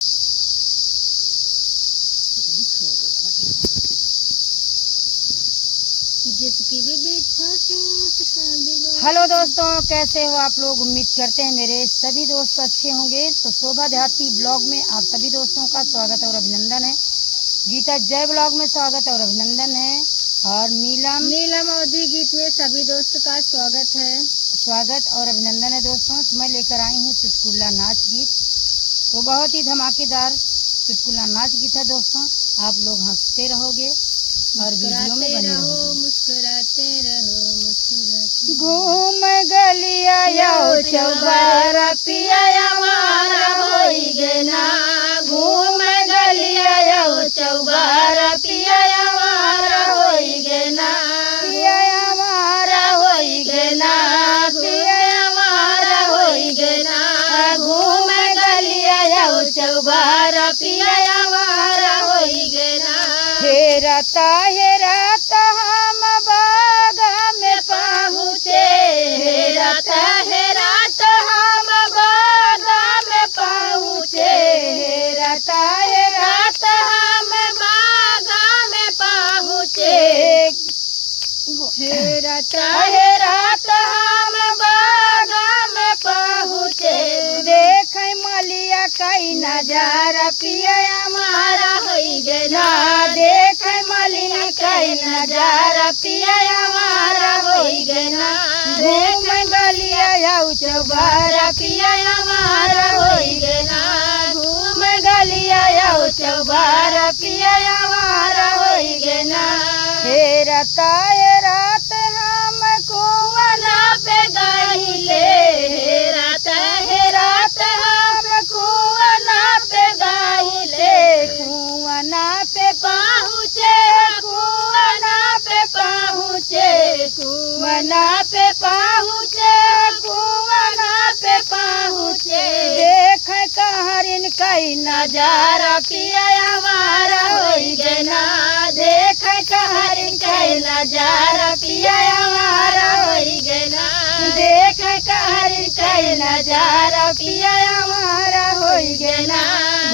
Hello दोस्तों, कैसे हो आप लोग। उम्मीद करते हैं मेरे सभी दोस्त अच्छे होंगे। तो शोभा देहाती ब्लॉग में आप सभी दोस्तों का स्वागत और अभिनंदन है। गीता जय ब्लॉग में स्वागत और अभिनंदन है। और नीलम अवधि गीत में सभी दोस्तों का स्वागत और अभिनंदन है। दोस्तों तो मैं लेकर आई हूँ चुटकुला नाच गीत। तो बहुत ही धमाकेदार चुटकुला नाच गीत है दोस्तों। आप लोग हंसते रहोगे और वीडियो में बने रहो, मुस्कुराते रहो। घूम गलिया यो चौबारा पिया हमारा होई गे ना। घूम गलिया यो चौबारा पिया हमारा होई गे ना। पिया हमारा होई गे ना। पिया हमारा होई गे ना। घूम गलिया यो चौबारा पिया हमारा होई गे ना। हेराता हेराता हम बागा में पहुँचे। हेराता हेराता हम बागा में पहुँचे। हेराता हेराता हम बागा में पहुँचे। हेराता हेराता हम बागा में पहुँचे। देख मलिया कई नजारा पिया हमारा होई गे ना। देख मलिया कई नजारा पिया हमारा होई गे ना। घूम गलिया यो चौबारा पिया हमारा होई गे ना। घूम गलिया यो चौबारा पिया हमारा होई गे ना। हेराता हेरात हम कुआना पे गाइले। हेराता हेरात हम कुआना पे गाइले। कुआना पे पहुँचे। कुआना पे पहुँचे। कुआना पे पहुँचे। कुआना पे पहुँचे। देख कहरिन कई नजारा पिया हमारा होई गे ना। देख कहरिन कई नजारा पिया हमारा होई गे ना। देख कहरिन कई नजारा पिया हमारा होई गे ना।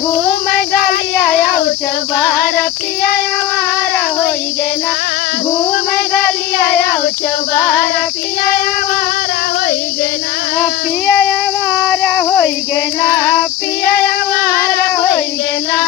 घूम गलिया यो चौबारा पिया हमारा होई गे ना। घूम गलिया यो चौबारा पिया हमारा होई गे ना। पिया हमारा होई गे ना। पिया हमारा होई गे ना।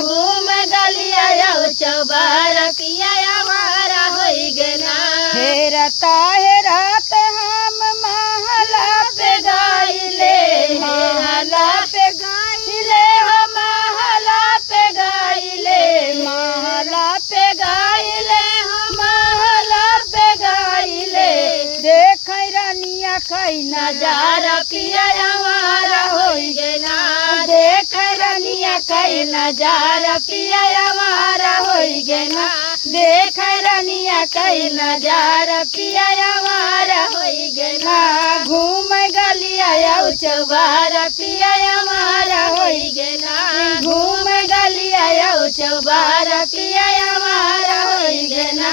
घूम गलिया यो चौबारा पिया हमारा होई गे ना। हेराता हेरात हम महला पे गाइले। महला पे गाइले। हम महला पे गाइले। महला पे गाइले। हम महला पे गाइले। देख रानिया कई नजारा पिया हमारा होई गे ना। देख रानिया कई नजारा पिया हमारा होई गे ना। देख रानिया कई नजारा पिया हमारा होई गे ना। घूम गलिया यो चौबारा पिया हमारा होई गे ना। घूम गलिया यो चौबारा पिया हमारा होई गे ना।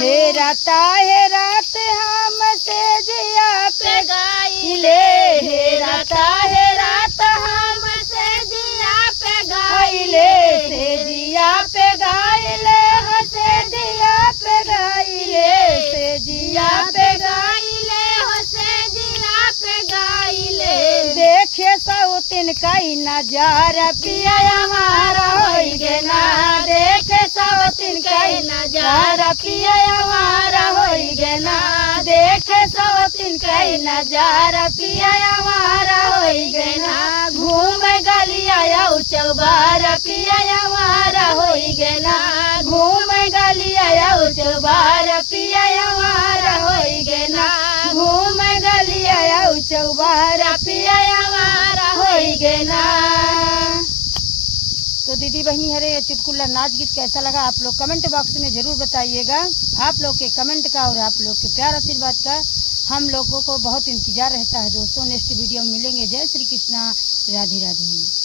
हेराता हेरात हम से जिया पे गाइले। हेराता हेरात हम से जिया पे गाइले। से जिया पे गाइले। से जिया पे गाइले। से जिया पे गाइले। से जिया पे गाइले। देखे सौतिन कई नजारा पिया हमारा होई गे ना। देखे सौतिन कई नजारा पिया हमारा होई गे ना। देखे सौतिन कई नजारा पिया हमारा होई गे ना। घूम गलिया यो चौबारा पिया हमारा होई गे ना। घूम गलिया यो चौबारा पिया हमारा होई गे ना। घूम गलिया यो चौबारा पिया हमारा होई गे ना। तो दीदी बहनी हरे ये चुटकुला नाच गीत कैसा लगा आप लोग कमेंट बॉक्स में जरूर बताइएगा। आप लोग के कमेंट का और आप लोग के प्यार आशीर्वाद का हम लोगों को बहुत इंतजार रहता है दोस्तों। नेक्स्ट वीडियो में मिलेंगे। जय श्री कृष्णा, राधे राधे।